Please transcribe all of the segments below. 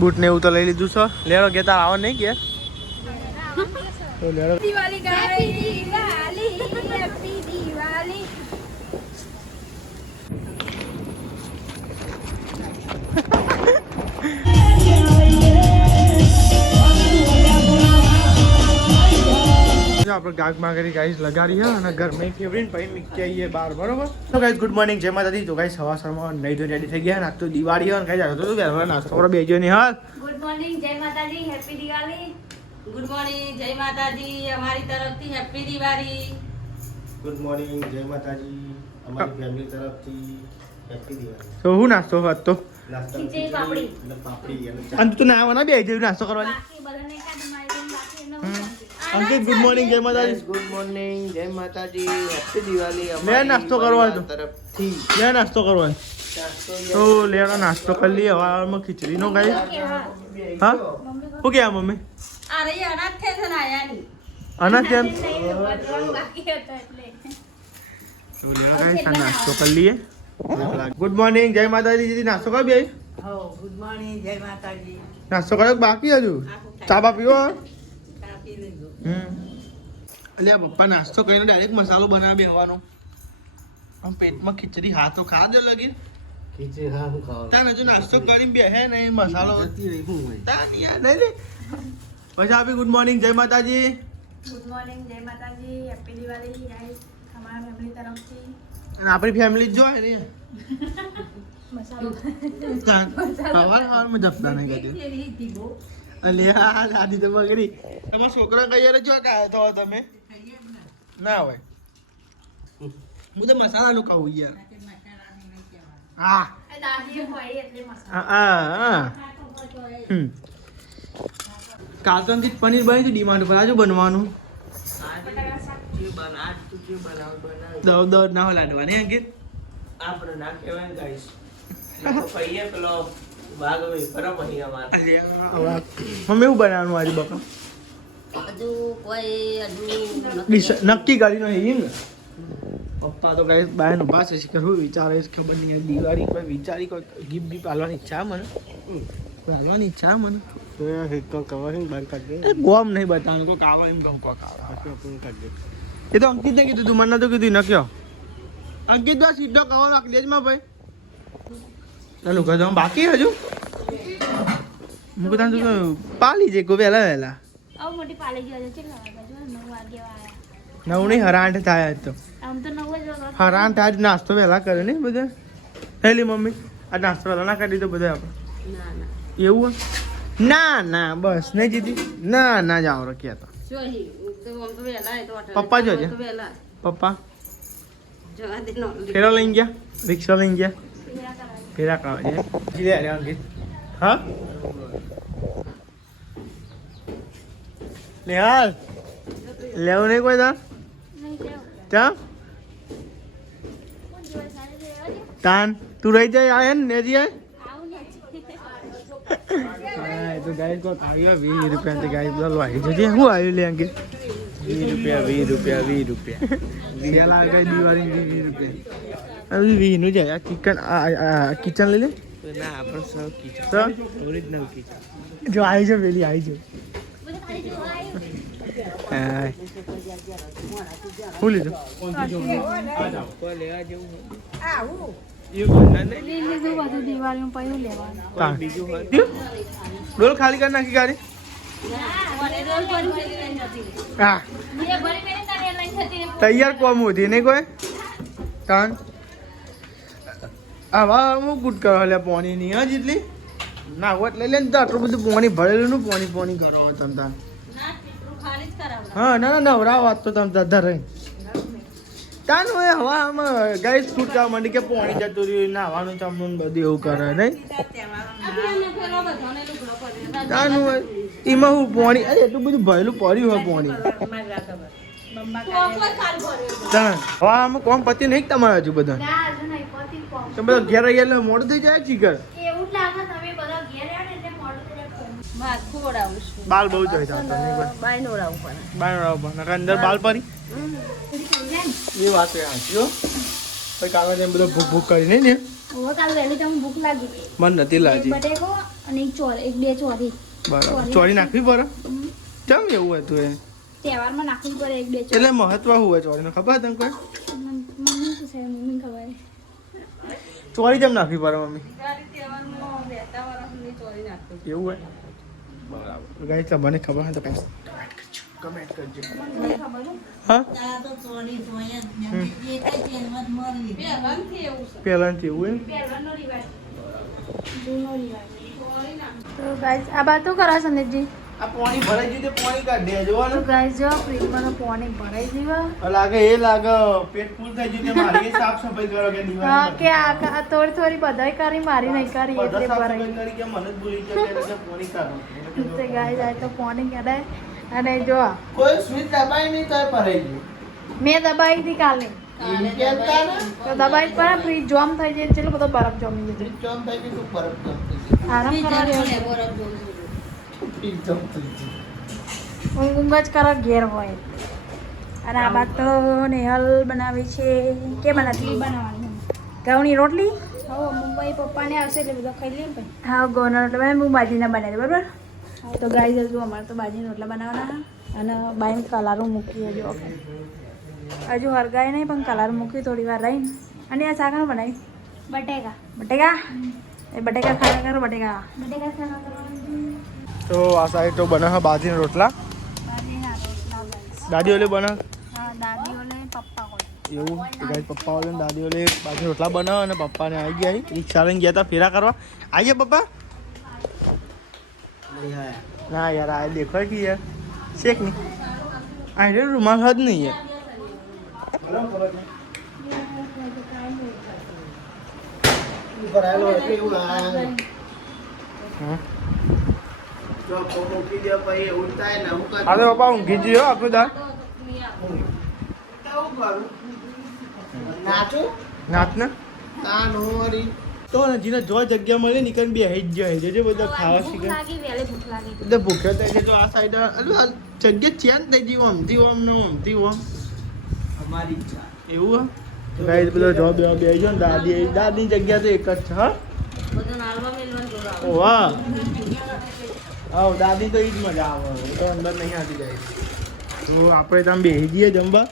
Boot ને એવું તો લઈ લીધું છે. લેડો કેતા આવો નહીં કે તો લેડો. દિવાળી ગાય દિવાળી હેપી દિવાળી. આપણે ગાગમાં કરી ગાઈસ લગાડી છે અને ઘરમાં ફેવરેટ પછી મીકી આવીએ બહાર બરોબર. તો ગાઈસ ગુડ મોર્નિંગ જય માતાજી. તો ગાઈસ સવારમાં નહીં તો રેડી થઈ ગયા. આજ તો દિવાળી હોય ને ગાઈસ તો શું નાસ્તો કરો બેજો નહીં હાલ. ગુડ મોર્નિંગ જય માતાજી હેપી દિવાળી. ગુડ મોર્નિંગ જય માતાજી અમારી તરફથી હેપી દિવાળી. ગુડ મોર્નિંગ જય માતાજી અમારી ફેમિલી તરફથી હેપી દિવાળી. તો હું નાસ્તો હોત તો ખીચડી પાપડી અને પાપડી અને અને તું ના આવવાના બે જેવી નાસ્તો કરવાની. બાકી બધાને કાઢ મારી બાકી એનો અંકિત ગુડ મોર્નિંગ જય માતાજી. ગુડ મોર્નિંગ જય માતાજી હેપી દિવાળી મેં નાસ્તો કરવાનો તરફથી મેં નાસ્તો કરવાનો તો લેવાનો નાસ્તો કરી લઈએ. હવામાં ખીચડીનો ગાઈસ હા શું કે મમ્મી અરે અનાજ થઈ છે ને આયાની અનાજ કેમ બાકી હતો એટલે તો લેવા ગાઈસ આ નાસ્તો કરી લઈએ. ગુડ મોર્નિંગ જય માતાજી. દીદી નાસ્તો કર બે હો ગુડ મોર્નિંગ જય માતાજી. નાસ્તો કર્યો કે બાકી હજુ ચા બા પીવો. કાપી લીધું. એટલે પપ્પા નાસ્તો કરીને ડાયરેક્ટ મસાલો બનાવી બેહવાનો. આમ પેટમાં ખીચડી હાથો ખા દે લગી ખીચડી હા હું ખાવા તાન હજુ નાસ્તો કરીને બેહે ને મસાલો જતી રહી હું હોય તાન યાર નહીં લે પછી આપી ગુડ મોર્નિંગ જય માતાજી. ગુડ મોર્નિંગ જય માતાજી હેપી દિવાળી ગાઈસ અમારા ફેમિલી તરફથી અને આપણી ફેમિલી જો ને મસાલો સવારમાં જપતા નહીં કરતી. અલે આ દાદી તો બગડી. તમારા છોકરા કઈ યાર જો તો તમે ના હોય હું તો મસાલાનું ખાવું યાર. હા દાદી હોય એટલે મસાલો હા કાલ તો અંકિત પનીર બની હતી ડિમાન્ડ પર આજુ બનવાનું દવ ના હોય લાડવા નહીં અંકિત. આપણે ના કહેવાય ને ગાઈસ પૈયે પેલો ભાગ હોય બરાબર અહીં અમારે મમ્મી એવું બનાવવાનું આજે બકા હજુ કોઈ નક્કી કરી નહીં ને પપ્પા તો કઈ બાય પાસે છે શું વિચારે છે ખબર નહીં. દિવાળી કોઈ વિચારી કોઈ ગીફ ગીફ હાલવાની ઈચ્છા મને કોઈ હાલવાની ઈચ્છા મને ગોમ નહીં બતાવવાનું કોઈ કાવા એમ કહું કોઈ કાવા એ તો અંકિત ને કીધું તું મને નતું કીધું ન કયો અંકિત બસ સીધો કવા રાખી દેજ માં ભાઈ ચાલુ કહો બાકી હજુ હું તને તું પાલી જઈ કો વહેલા વહેલા આવ મોટી પાલી ગયો છે કેટલા વાગ્યા 9 વાગ્યા આયા. નવ નહીં હરાંઠ થાય આજ તો આમ તો 9 જ વાગ્યા હરાંઠ આજ નાસ્તો વહેલા કરે ને બધા હેલી મમ્મી આ નાસ્તો વહેલા ના કરી દીધો બધા આપણે ના ના એવું ના ના બસ નહીં જીતી ના ના જાઓ રખ્યા તો શું હી તો આમ તો વેલા એ તો અઠવાડિયે પપ્પા જોજે. તો વેલા પપ્પા જવા દે નો ફેરા લઈને ગયા રિક્ષા લઈને ગયા ફેરા કાઢે જીલે અરે અંકિત હા લે હાલ લેવું નહીં કોઈ તાર નહીં જાવ ચા કોણ દિવસ સારે રહેવા દે તાન તું રહી જાય આય ને નેજી આય આવું ને હા એ તો ગાય કો આવ્યો 20 રૂપિયા થી ગાય બોલો આવી જજે હું આવ્યું લે અંકિત 20 રૂપિયા દિયાલા ગઈ દિવાળી 20 રૂપિયા આવી 20 નું જાય આ કિચન આ કિચન લઈ લે ના આપણે સૌ કિચન તો ઓરિજિનલ કિચન જો આવી છે પેલી આવી છે બધું ખાલી જોવા હા હું લીધું કોઈ લેવા જેવું લીધું બધું દિવાળીમાં પૈયું લેવાનું તા બીજું હોય ડોલ ખાલી કરી નાખી ગાડી હા મને ભરી મેને તારે લઈ જતી તૈયાર કોમ હોતી નહીં કોઈ કાન આવા હું ગુટ કરો લે પોણી નહીં હા જેટલી ના હોત લઈ લે ને તો આટલું બધું પોણી ભરેલું નું પોણી કરો તમ તાર ના કેટલું ખાલી જ કરાવડા હા ના નવરા વાત તો તમે ધર રહી તાન હોય હવા આમાં ગાય છૂટકા માંડી કે પોણી જતું રહ્યું નાવાનું ચમનું બધું એવું કરે નહીં તાન હોય એમાં હું પોણી અરે એટલું બધું ભરેલું પડ્યું હોય પોણી તાન હવા આમાં કોમ પતિ નહીં તમારે હજુ બધા ના હજુ નહીં પતિ કોમ તો બધા ઘેર આવી એટલે મોડું થઈ જાય ચીકર એવું જ લાગે તમે બધા ઘેર આવ્યા ને એટલે મોડું થઈ જાય માથું ઓડાવું છું બાલ બહુ જોઈ જતા નહીં કોઈ બાય નો ઓડાવું પડે બાય નકર અંદર બાલ પરી એ વાત એ હાચી હો પછી કાલે જેમ બધો ભૂખ ભૂખ કરી નહીં ને હવે કાલ વહેલી તમને ભૂખ લાગી મને નથી લાગી બટેકો અને એક બે ચોરી બરાબર ચોરી નાખવી પડે કેમ એવું હતું એ તહેવારમાં નાખવી પડે એક બે ચોરી એટલે મહત્વ શું હોય ચોરીનું ખબર તમને કોઈ મમ્મી પૂછે મમ્મી ખબર ચોરી કેમ નાખવી પડે મમ્મી દિવાળી તહેવારમાં બેસતા વર્ષની ચોરી નાખી. એવું હોય બરાબર ગાઈ તમને ખબર હોય તો કઈ કમેન્ટ કરજો હા પહેલાંથી એવું છે. પહેલાંથી એવું એમ પહેલાંનો રિવાજ. જૂનો રિવાજ ચોરી નાખી. તો ગાઈસ આ બાત તો કરો સંદીપજી આ પાણી ભરાઈ ગયું તે પાણી કાઢ દે તો જોવાનું ગાઈસ જો ફ્રીજમાં તો પાણી ભરાઈ ગયું લાગે એ લાગે પેટ ફૂલ થઈ ગયું કે મારી સાફ સફાઈ કરો કે હા દિવાળી કે આ થોડી થોડી બધાય કરી મારી નહીં કરી બધા એટલે સાફ ભરાઈ સફાઈ કરી કે મને જ ભૂલી ગયા કે પાણી કાઢો તો ગાઈસ આ તો પાણી કઢાય અને જો કોઈ સ્વીચ દબાઈ નહીં તો ભરાઈ ગયું મેં દબાઈ હતી કાલે એમ કહેતા ને તો દબાઈ પર ફ્રીજ જોમ થઈ જાય એટલે બધો બરફ જમી જતો ફ્રીજ જામ થઈ ગયું તો બરફ જામ થઈ ગયું આરામ કરવા બીજા દેવો. બરફ જોવું છું. ફ્રીજ જામ થઈ ગયું ઊંઘ જ કરો ઘેર હોય અને આ બાદ તો નેહલ બનાવી છે કે બનાવી બનાવવાની ઘઉંની રોટલી હવે મુંબઈ પપ્પાને આવશે એટલે બધો ખાઈ લઈએ ને હા ઘઉંના રોટલા બનાવી હું બાજીના બનાવી બરાબર તો ગાઈ હજુ અમારે તો બાજીના રોટલા બનાવવાના અને બાઈને કલારું મૂકી હજુ હરગાય નહીં પણ કલાર મૂકી થોડી વાર રહીને અને આ શાકનું બનાવી બટેકા બટેકા એ બટેકા ખાયા કરો બટેકા બટેકા ખાયા કરો તો આ સાઈડ તો બને છે બાજીના રોટલા બાજીના રોટલા guys. દાદી ઓલે બને હા દાદી ઓલે પપ્પા ઓલે એવું ગાઈ પપ્પા ઓલે ને દાદી ઓલે બાજુ રોટલા બનાવે અને પપ્પાને આવી ગયા રિક્ષા લઈને ગયા હતા ફેરા કરવા આવી ગયા પપ્પા ના યાર આ દેખાય કે યાર શેક નહીં આ રે રૂમાલ હદ નહીં યાર અરે પપ્પા ઊંઘી ગયો આખું દા નાચ ને તો જીને જો જગ્યા મળે ને કઈ બે હઈ જ જાય છે બધા ખાવા ભૂખ શીખે લાગી વહેલી ભૂખ લાગી બધા ભૂખ્યા થાય છે તો આ સાઈડ જગ્યા ચેન થઈ ગઈ આમથી આમ ને આમથી આમ અમારી ઈચ્છા એવું તો ગાઈ બધો જોબ બે જો ને દાદી જગ્યા તો એક જ છે હા બધું નાળમાં મેલવાનું જોડાવે. ઓ વાહ આવ દાદી તો ઈ જ મજા આવે એ તો અંદર નહીં આવતી જાય તો આપણે ત્યાં બેસી જઈએ જમવા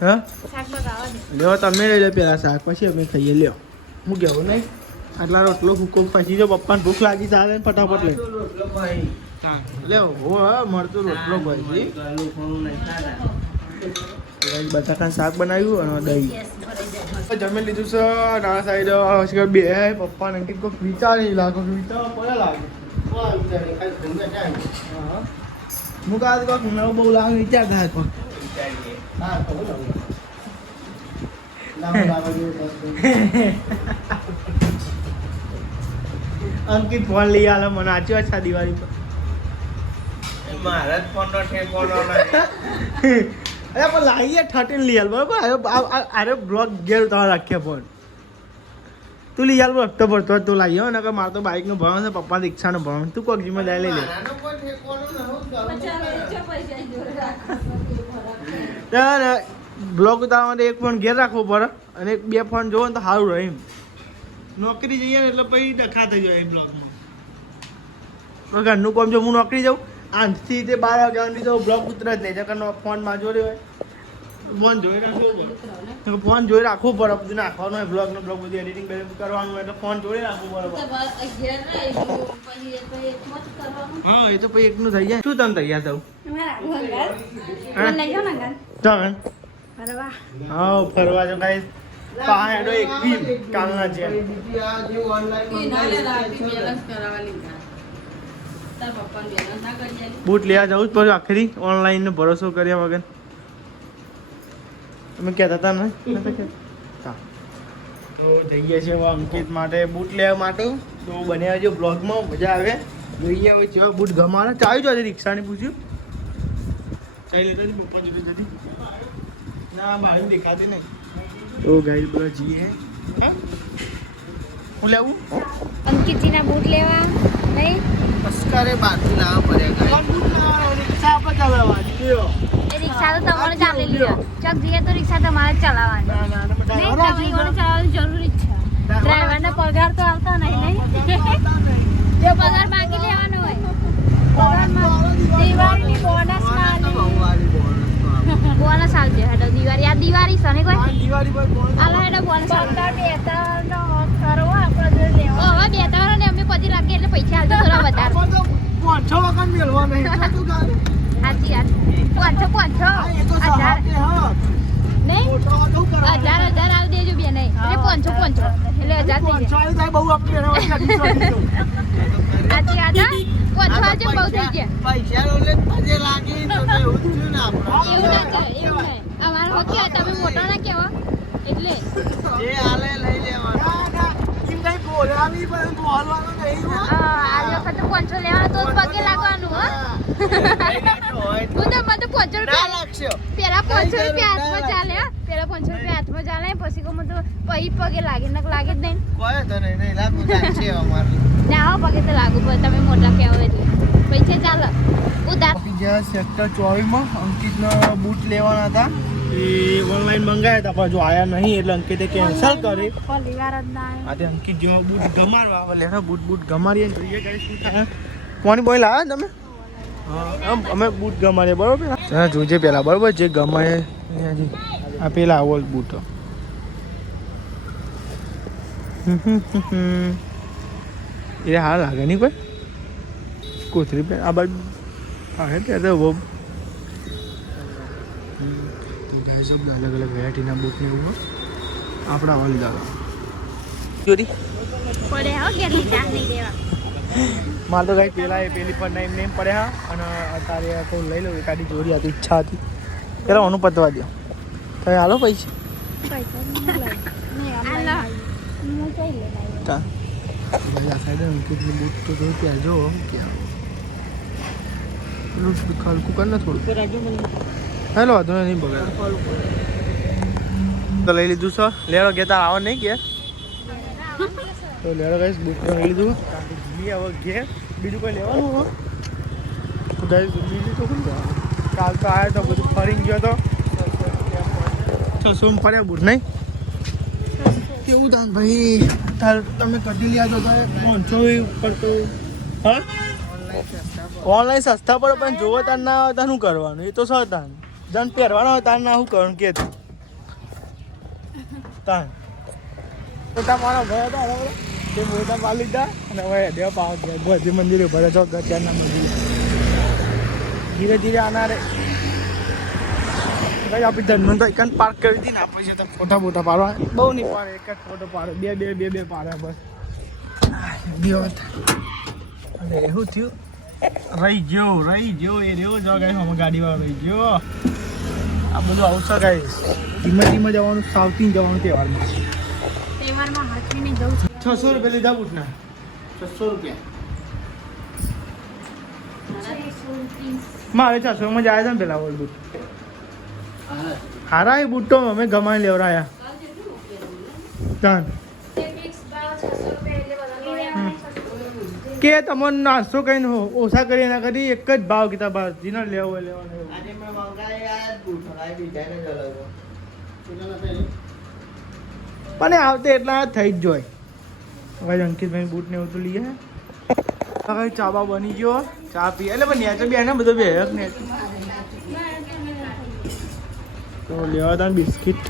હા શાક બગાવા દે લ્યો તમે લઈ લો પેલા શાક પછી અમે ખાઈએ લ્યો હું કેવું નહીં આટલા રોટલો હુકમ પછી જો પપ્પાને ભૂખ લાગી ચાલે ને ફટાફટ લે રોટલો ભાઈ હા લ્યો હો હા મળતો રોટલો ભાઈ ગળું ખોણું નહીં ખાતા બટાકાનું શાક બનાવ્યું અને દહીં ગેસ ભરાઈ જાય. જમી લીધું છે નાના સાઈડ બે પપ્પા ને કંઈક વિચારી લાગો વિચાર પડે લાગે હા હું કાં કોક નવું બહુ લાગે વિચારતા હતો અંકિત ફોન લઈ આલે મને આચી વાત છે દિવાળી પર મારા જ ફોનનો ઠેકોનો નહીં. અરે પણ લાગી 13 લઈ આલ બરાબર અરે બ્લોક ગેર તમારે રાખ્યા ફોન તું લઈ આલ હપ્તો ભરતો તું લાવી હો ને કે મારે તો બાઇકનું ભરવાનું છે પપ્પા રિક્ષાનું ભરવાનું તું કોક જિમ્મેદારી લઈ લે મારાનો કોઈ ઠેકોનો નહીં. પચાસ પૈસા પૈસા જોડે રાખો. ત્યારે બ્લોગ ઉતારવા માટે એક ફોન ઘેર રાખવો પડે અને બે ફોન જોવો ને તો સારું રહે એમ નોકરી જઈએ ને એટલે પછી ડખા થઈ જાય એમ બ્લોગમાં ઘરનું કામ જો હું નોકરી જાઉં 8 થી 12 વાગ્યા સુધી તો બ્લોગ ઉતરે જ નહીં જગર ફોન માં જોડે હોય ફોન જોઈ રાખવું પડે ફોન જોઈ રાખવું પડે બધું નાખવાનું હોય બ્લોગનું બ્લોગ બધું એડિટિંગ કરવાનું હોય એટલે ફોન જોઈ રાખવું પડે તો અગિયાર રહીશું. પછી એકમાં જ કરવાનું. હા એ તો પછી એકનું થઈ જાય શું તમે તૈયાર થવું મને લઈ જાઓ ને અંગર ચાલ અરે વાહ હા ફરવા જો કાંઈ પહાડો એક બી કાલના છે એ ના લે રાતે balance કરાવવા લીધા. તાર પપ્પાને balance ના કરી આલી. બૂટ લેવા જવું જ પડ્યું આખરી ઓનલાઈન નો ભરોસો કર્યા વગર તમે કહેતા હતા ને નતા કહેતા? તો જઈએ છીએ હવે અંકિત માટે બૂટ લેવા માટે તો બન્યા જો બ્લોગમાં મજા આવે જોઈએ હવે જેવા બૂટ ગમાના ચાવી જો રિક્ષાની પૂછ્યું ચાવી લેતા હતી પપ્પા જોડે જતી ના બાજુ દેખાતી નહીં તો ગાઈ બધા જઈએ હા હું લેવું અંકિતજીના બૂટ લેવા નહીં અસ્કારે બહારથી લાવવા પડ્યા કોણ બૂટ લેવાના રિક્ષા આપણે ચલાવવાની કયો એ રિક્ષા તો તમારે ચાલી લે ચક જઈએ તો રિક્ષા તમારે જ ચલાવવાની ના ના નહીં તમારી ઓને ચલાવવાની જરૂરી જ છે ડ્રાઈવરને પગાર તો આવતા નહીં જો પગાર માંગી લેવાનો હોય દિવાળીની બોનસ બોનસ આવજે હેડો દિવાળી આ દિવાળી છે ને કોઈ દિવાળી પર બોનસ આલા હેડો બોનસ આવતા બે ત્રણ ખરો આપણે જોઈ લેવા ઓ હવે બે ત્રણ ને અમે પછી રાખીએ એટલે પૈસા આવજો થોડા વધારે 500 વખત મેળવા નહીં તો ગાલે સાચી વાત 500 એ તો સહાતે હા નહીં મોટો તો કરા 1000 આવી દેજો બે નહીં એટલે 500 એટલે 1000 થઈ જાય 500 થાય બહુ આપી એના વચ્ચે સાચી વાત હા 500 આજે બહુ થઈ ગયા પૈસા રોલે પજે લાગી તો એવું થયું ને આપણે એવું ના કરે એવું નહીં અમારો હોકી તમે મોટો ના કેવો એટલે જે આલે લઈ લેવાનું કેમ કઈ બોલાવી પણ બોલવાનું નહીં આ વખત 500 લેવાનો તો જ પગે લાગવાનું હો હું તો મને 500 ના રૂપિયા લાગશે પેલા 500 રૂપિયા હાથમાં ચાલે હા પેલા 500 રૂપિયા હાથમાં ચાલે પછી કહું તો પછી પગે લાગે ને લાગે જ નહીં કોઈ તો નહીં લાગુ છે અમારે ના હો પગે તો લાગુ પડે તમે મોટા કહેવો એટલે પૈસા ચાલે ઉધાર બીજા સેક્ટર 24 માં અંકિતના બૂટ લેવાના હતા એ ઓનલાઈન મંગાયા હતા પણ જો આયા નહીં એટલે અંકિતે કેન્સલ કરી પરિવાર જ ના આવે. આજે અંકિત જો બૂટ ગમારવા આવે લેવા બૂટ ગમારીએ ને જોઈએ ગાઈસ શું થાય કોની બોય લાવ્યા તમે હા અમે બૂટ ગમારીએ બરોબર હા જોજે પેલા બરોબર જે ગમાય અહીંયાથી આ પેલા આવો બૂટ એ હા લાગે નહીં કોઈ કોથરી પે આ બાજુ હા ત્યાં તો બહુ ગાઈસ અલગ અલગ વેરાયટીના બૂટ ને એવું આપણા ઓલ દાદા ચોરી પડે હો ઘેર લીધા નહીં દેવા મારે તો ગાઈ પેલા એ પેલી પર નામ નેમ પડે હા અને અત્યારે આ કોઈ લઈ લો એકાદી જોરી હતી ઈચ્છા હતી પેલા ઓનું પતવા દો તમે હાલો પૈસા આલા હું કઈ લે કા આ સાઈડ અંકિતની બૂટ તો જો ત્યાં જો ક્યાં પેલું ખલકું કર ને થોડું હેલો વાંધો નહીં બગાડ તો લઈ લીધું સર લેડો કહેતા આવો નહીં કે તો લેડો ગાઈસ બુક તો લઈ લીધું હવે ઘેર બીજું કોઈ લેવાનું હો તો ગાઈસ બીજું તો કોણ કાલ તો આવ્યો તો બધું ફરીને ગયો તો 600 પડ્યા બુટ નહીં કેવું દાન ભાઈ તાર તમે કઢી લ્યા તો 500 ઉપર તો હા ઓનલાઈન સસ્તા પડે પણ જોવો તાર ના આવે તાર શું કરવાનું એ તો સસ્તાન જન પહેરવાનો હોય તાર ના શું કરવાનું કે તાર મોટા મારા ભય હતા બરાબર તે મોટા પાલ લીધા અને હવે દેવ પાવ ગયા ભજી મંદિરે ભરે છો ત્યારના મંદિરે ધીરે ધીરે આના રે ભાઈ આપણી ધનવંત એક પાર્ક કરી હતી ને આપણે છે તો ફોટા બોટા પાડવા બહુ નહીં પાડે એક જ ફોટો પાડે બે પાડે બસ દિવસ અને એવું થયું રહી ગયો એ રહ્યો જો ગાઈસ અમે ગાડીવાળો રહી ગયો આ બધું આવશે ગાઈસ ધીમે ધીમે જવાનું સાવતી જવાનું તહેવારમાં તહેવારમાં હાથવીને જવું છે 600 રૂપિયા લીધા બૂટના 600 રૂપિયા મારે 600 માં જાય છે ને પેલા ઓલ બૂટ હારા એ બૂટ તો અમે ગમાઈ લેવરાયા તાન કે તમને નાસ્તો કહીને ઓછા કરી એના કરી એક જ ભાવ કીધા બસ જીનો લેવો હોય લેવાનો આજે મેં મંગાયા બૂટ મંગાવી ડિઝાઇન જ અલગ પણ આવતે એટલા થઈ જ જોય હવે અંકિતભાઈ બૂટ ને એવું તો લઈએ હવે ચાબા બની ગયો ચા પી એટલે પણ નેચર બી ને બધો બે ને તો લેવા તા બિસ્કિટ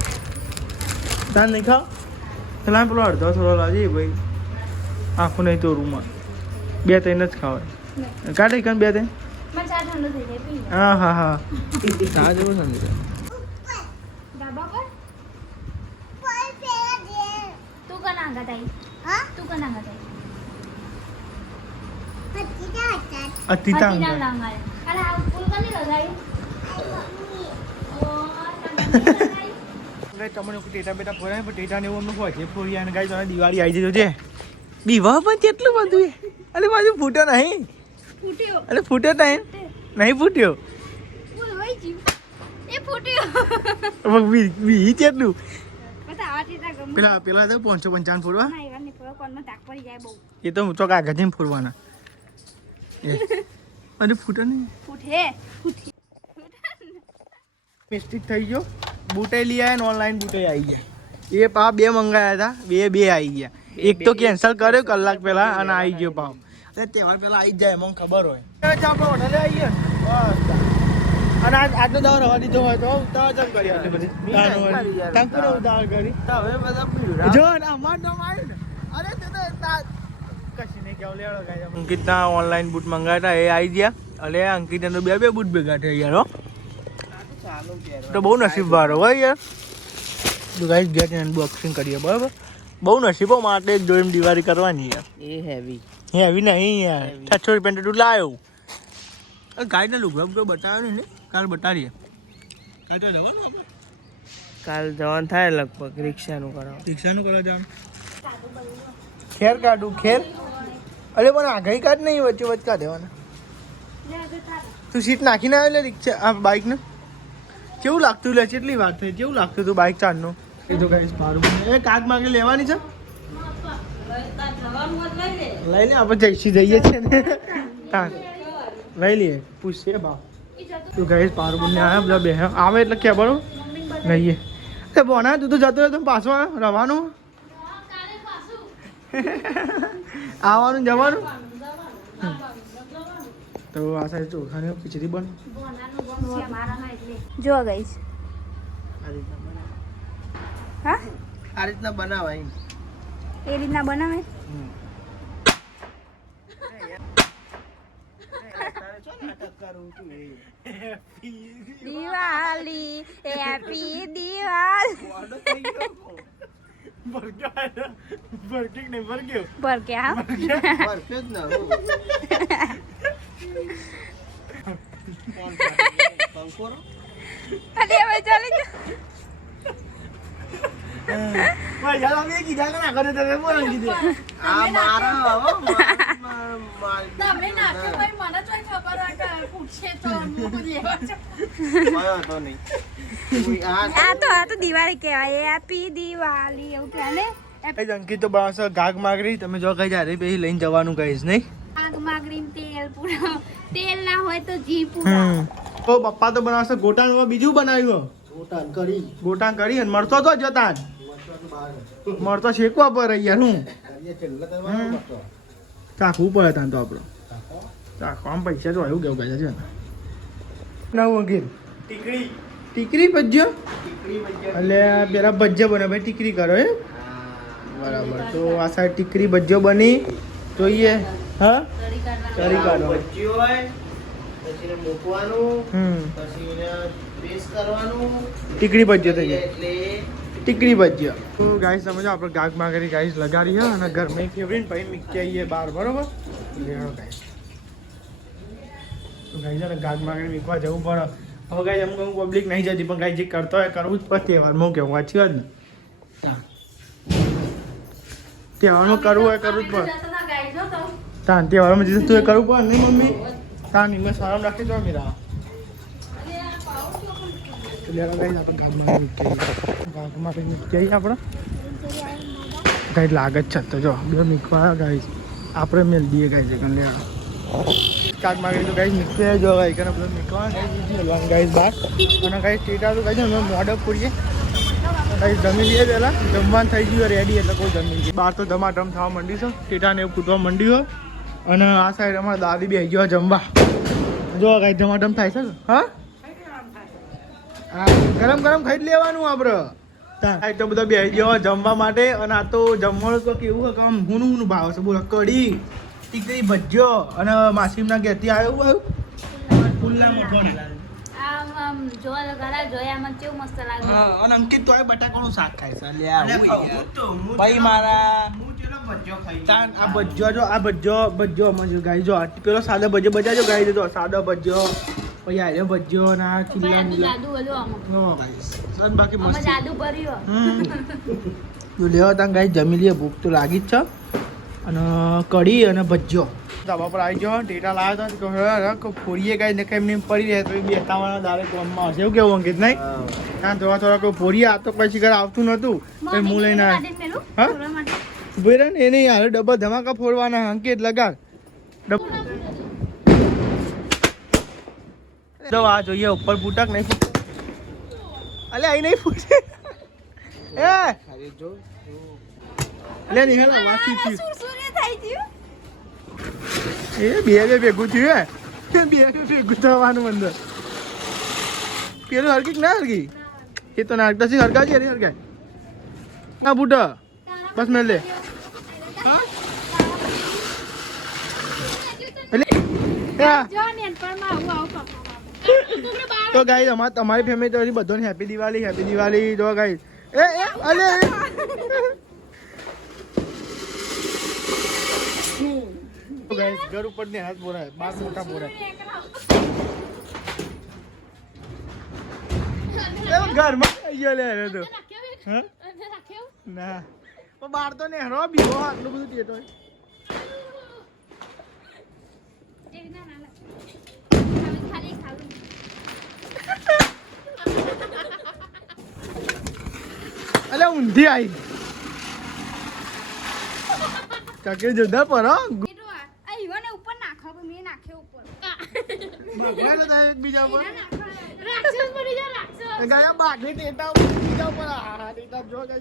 તાન નહીં ખાવ પેલા પેલો અડધો થોડો લાવજે ભાઈ આખું નહીં તો રૂમમાં 2-3 જ ખાવાય કાઢે કાન 2-3 મને ચા ઠંડો થઈ જાય પી હા હા હા ચા જેવું સમજી ડાબા પર તું કના આંગા તાઈ તું કના આંગા તાઈ અતિતા ના લાંગા અરે આ ફૂલ કની લગાયું તમને ટેટા બેટા ફોરાય પણ ટેટા ને એવું અમને હોય છે ફોરિયા અને ગાઈ દિવાળી આવી જજો છે બીવા પણ કેટલું બધું અરે બાજુ ફૂટ્યો નહીં ફૂટ્યો અરે ફૂટ્યો નહીં ફૂટ્યો બોલ વઈ જીવ એ ફૂટ્યો બી કેટલું પતા આ ટીટા ગમ પેલા તો 555 ફોડવા ના એવા ને ફોડો કોનમાં તાક પડી જાય બહુ એ તો ચોક આગળ જઈને ફોડવાના અરે ફૂટે નહીં ફૂટે મિસ્ટેક થઈ ગયો બૂટે લઈ આવ્યા ને ઓનલાઈન બૂટે આવી ગયા એ પાવ 2 મંગાયા હતા, બે આવી ગયા. એક તો કેન્સલ કર્યો કલાક પહેલા અને આવી ગયો પાવ. એટલે તહેવાર પહેલા આવી જાય એમાં ખબર હોય. આપણે હોટલે આવીએ અને આજનો દાવ રવા દીધો હોય તો ઉતાવળ જમ કરી આટલી બધી ટંકુરો ઉતાવળ કરી હવે બધા જો ને અમાર તો આવી ને અરે તે તો કશી નહીં કેવું લેડો ગાય. અંકિતના ઓનલાઈન બૂટ મંગાવ્યા એ આવી ગયા. અલે અંકિતને તો બે બૂટ ભેગા થઈ યાર. હો તો બહુ નસીબ વાળો હોય યાર. તો ગાઈસ ગેટ અનબોક્સિંગ કરીએ બરાબર. બહુ નસીબો માટે જ જોઈને દિવાળી કરવાની યાર. એ હેવી નહીં યાર. 600 રૂપિયા તું લાવ્યો. ગાડીને લુગડા બુગડા બતાવ્યો ને કાલ બતાવીએ. કાલ તો જવાનું આપણે. કાલ જવાનું થાય લગભગ રિક્ષાનું કરાવ. રિક્ષાનું કરવા જવાનું. ખેર કાઢું ખેર. અરે પણ આઘાઈ કાઢ નહીં વચ્ચે વચ્ચે કાઢ દેવાના. તું સીટ નાખીને આવ્યો લે રિક્ષા આ બાઇકને. કેવું લાગતું લે કેટલી વાત થઈ. કેવું લાગતું તું બાઇક ચાલનું. એ તો કઈ મારું એ કાગ માગે લેવાની છે. લઈ લે આપણે જઈશું જઈએ છીએ ને લઈ લઈએ પૂછીએ ભાવ. તું ગઈશ પારુબુન ને આવ્યા બધા બે આવે એટલે કે બરોબર લઈએ. એ બોના તું તો જતો રહ્યો તો પાછો રવાનું આવવાનું જવાનું. તો આ સાઈડ ચોખાને ખીચડી બને. જો ગઈશ હા આ રીતના બનાવાય. એ રીતના બનાવે. દિવાળી હેપી દિવાળી ભરકે હા અરે હવે ચાલે છે. આ તો દિવાળી કહેવાય. હેપી દિવાળી એવું કહેવાય ને. અંકિત તો બસ ગાગ માગરી તમે જો કઈ જાય પછી લઈને જવાનું કહીશ નહીં. આગ માગરી તેલ પૂરા તેલ ના હોય તો ઘી પૂરા. તો પપ્પા તો બનાવશે ગોટાન. બીજું બનાવ્યું ગોટાન કરી અને મરતો તો જતા મરતો શેકવા પર યાર. હું ચાખવું પડે તાન તો આપણો ચાખવા આમ પૈસા તો આવ્યું કેવું કહે છે નવું અંકિત ટીકરી ભજ્યો. એટલે પેલા ભજ્જો બને ભાઈ ટીકરી કરો એ બરાબર. તો આ સાઈડ ટીકરી ભજ્જો બની જોઈએ. હા કરી કાઢો ટીકડી ભજ્યો થઈ જાય ટીકડી ભજ્યો. તો ગાઈસ સમજો આપણે ગાગ માગરી ગાઈસ લગાડી છે અને ઘરમાં ફેવરેટ પછી મીકી આવીએ બહાર બરોબર. લેણો ગાઈસ તો ગાઈસ ને ગાગ માગરી મીકવા જવું પડે. હવે ગાઈસ અમુક અમુક પબ્લિક નહીં જતી પણ ગાઈસ જે કરતો હોય કરવું જ પડે. તહેવારમાં કેવું વાંચી વાત ને તહેવારમાં કરવું હોય કરવું જ પડે. તાન તહેવારમાં જઈશું તું એ કરવું પડે નહીં મમ્મી. તાન મેં સારામાં રાખી દો મીરા. ગાઈડ લાગે છે તો જો બે મીકવા ગાઈસ આપણે મેલ દઈએ ગાઈસ એક લે કાક માગી તો ગાઈસ મીકવે જો ગાઈસ કને બધું મીકવા ગાઈસ ગાઈસ બાર અને ગાઈસ ટીટા તો ગાઈસ અમે મોડે પૂરીએ ગાઈસ જમી લઈએ પહેલા જમવાનું થઈ ગયું રેડી એટલે કોઈ જમી ગયું. બહાર તો ધમાધમ થવા માંડી છે ટીટાને એવું ફૂટવા માંડ્યું અને આ સાઈડ અમારા દાદી બી આવી ગયો જમવા. જો ગાઈસ ધમાધમ થાય છે. હા ગરમ ગરમ ખાઈ જ લેવાનું આપણે. તો બધા બેસી ગયો જમવા માટે અને આ તો જમવાનું તો કેવું કામ હુનું હુનું ભાવ છે બોલો. કઢી ટીકડી ભજ્યો અને માસીમના ઘેરથી આવ્યું ફૂલના મોટો ને અને અંકિત તો બટાકાનું શાક ખાય છે. ભાઈ મારા આ ભજ્જો જો આ ભજ્જો અમારે ગાઈ જો પેલો સાદો ભજ્જો બજાજો ગાઈ દેતો સાદો ભજ્જો પછી આર્યો ભજ્જો અને આ કિલ્લા બાકી મસ્ત લેવા તાં ગાઈ જમી લઈએ. ભૂખ તો લાગી જ છે અને કઢી અને ભજ્જો ધાબા પર આવી જાઓ. ટેટા લાવ્યા હતા ફોડીએ ગાઈ ને એમને પડી રહે તો એ બેતાવાના દાડે કોમમાં હશે એવું કેવું અંકિત નહીં. ત્યાં થોડા કોઈ ફોડીએ આ તો પછી ઘર આવતું નહોતું પછી હું લઈને હા ઉભી રહે ને એ નહીં યાર ડબ્બા ધમાકા ફોડવાના અંકિત લગાડ. આ જોઈએ ઉપર ફૂટક નહીં ફૂટે અલે અહીં નહીં ફૂટે લે નિહાલ વાંચી થી સુરસુરી થઈ ગયું. એ બે ભેગું થયું હે બે ભેગું થવાનું અંદર પેલું હરકી કે ના હરકી એ તો નાખતા છે હરકાજી અરે હરકાય ના બુઢા બસ મેં લે એટલે જો ને એનપણમાં આવું પપ્પા. તો ગાઈસ તમારી ફેમિલી તરફથી બધાને હેપી દિવાળી જો ગાઈસ એ અલે તો ગાઈસ ઘર ઉપર ને હાથ બોરાય બાર મોટા બોરાય એ ઘરમાં આવી ગયો લે હવે તો હા ના પણ બાર તો ને હરો બીવો આટલું બધું ટેટો અલે ઊંધી આવી કાકે જોરદાર પર હો ઈવને ઉપર નાખો તો મેં નાખ્યો ઉપર. ભગવાન તો એકબીજા પર રાક્ષસ બની જા રાક્ષસ. ગયા બાકી ટેટા બીજા પર આ ટેટા જો ગઈ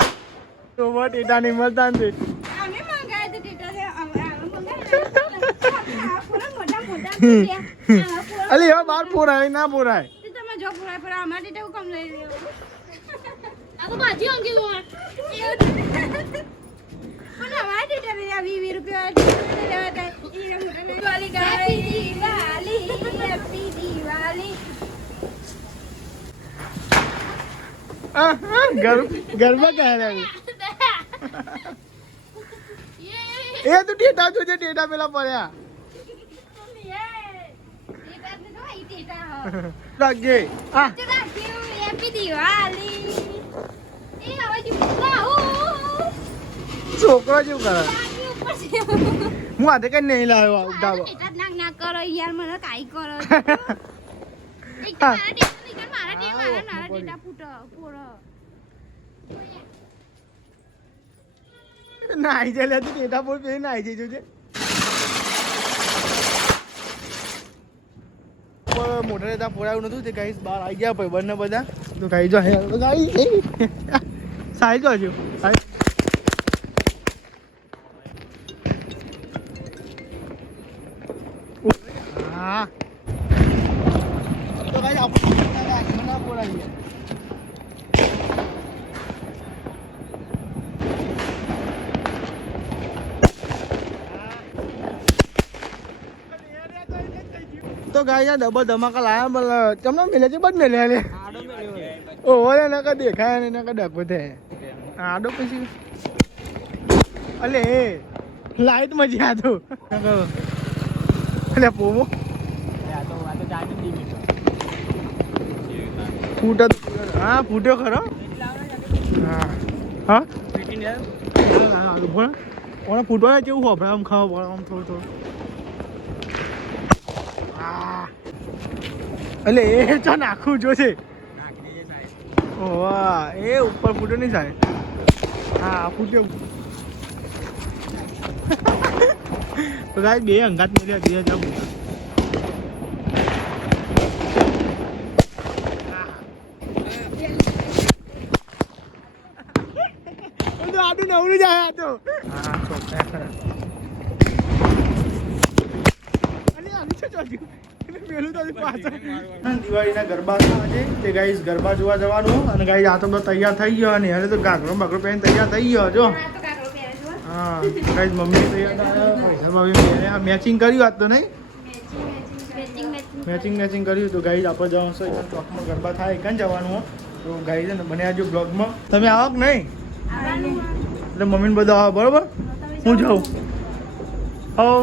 તો વો ટેટા નહીં મળતા ને અમે મંગાય તો ટેટા છે મંગાય પૂરા મોટા મોટા છે. અલે હવે બાર પોરાય ના પોરાય તે તમે જો પૂરા પર અમાર ટેટા કમ લઈ લેવો. આ તો બાજી અંગી લો. પણ અમાર ટેટા રે 20 રૂપિયા લેવા થાય. ઈ મોટા દિવાળી ગાય દિવાળી હેપી દિવાળી. ગરબા કહે રે એ તો ટેટા જોજે ટેટા પેલા પડ્યા લાગે આ હેપી દિવાળી. એ હવે છોકરો જેવું કરે હું આતે કઈ નહીં લાવ્યો ઉડાવો ના કરો યાર મને કાઈ કરો. એક તો મારા ટેટા ફૂટો પૂરો. નાઈ જાય લે તું ટેટા બોલ પે નાઈ જઈ જોજે મોટર ટેટા પોડાયું નતું તે ગાઈસ બહાર આવી ગયા ભાઈ બંને બધા તો ગાઈ જો હે ગાઈ સાઈ જો હા તો ગાઈ આપણે ના પોડાઈએ તો ગાય ડબલ ધમાકા લાયા બોલ તમને મેલે છે બદ મેલે લે ઓહો ને નકા દેખાય ને નકા ડકો થે આડો પછી અલે લાઈટ મજી આ તો અલે પોમો ફૂટો હા ફૂટ્યો ખરો હા હા ઓને ફૂટવા કેવું હોભરા આમ ખાવા પડે આમ થોડું એટલે એ તો નાખું જોશે વાહ એ ઉપર ફૂટ્યો નહીં થાય હા ફૂટ્યો તો ગાય બે અંગાત મેળ્યા 2000 આડું નવરું જાય આ તો હા છોકરા ખરા અરે આવી છે ચોજ્યું દિવાળીના ગરબા આજે તે ગાઈસ ગરબા જોવા જવાનું અને ગાઈસ આ તો બધો તૈયાર થઈ ગયો અને હવે તો ગાગરો બાગરો પહેરીને તૈયાર થઈ ગયો જો હા ગાઈસ મમ્મી તૈયાર મેચિંગ કર્યું આજ તો નહીં મેચિંગ કર્યું તો ગાઈસ આપણે જવાનું છે ચોકમાં ગરબા થાય ક્યાં જવાનું તો ગાઈસ ને બને આજુ બ્લોગમાં તમે આવો કે નહીં એટલે મમ્મીને બધા આવો બરોબર હું જાઉં હા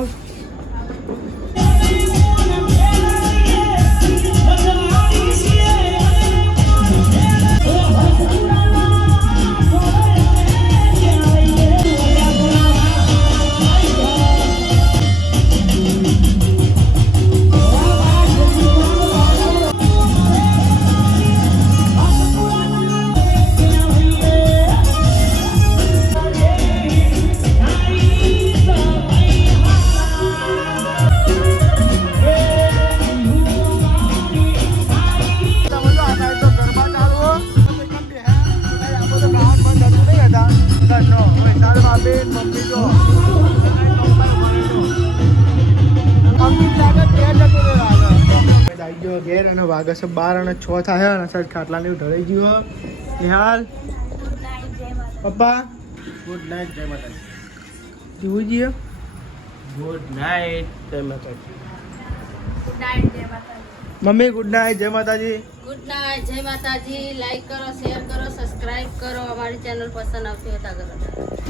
આવ્યો ઘેર અને વાગે છે 12 અને 6 થાય અને સાહેબ ખાટલાને એવું ઢળી ગયું નિહાલ પપ્પા ગુડ નાઇટ જય માતાજી. જીવું જીઓ ગુડ નાઇટ જય માતાજી. મમ્મી ગુડ નાઇટ જય માતાજી. ગુડ નાઇટ જય માતાજી. લાઈક કરો, શેર કરો, સબસ્ક્રાઇબ કરો. અમારી ચેનલ પસંદ આવતી હોય તો આગળ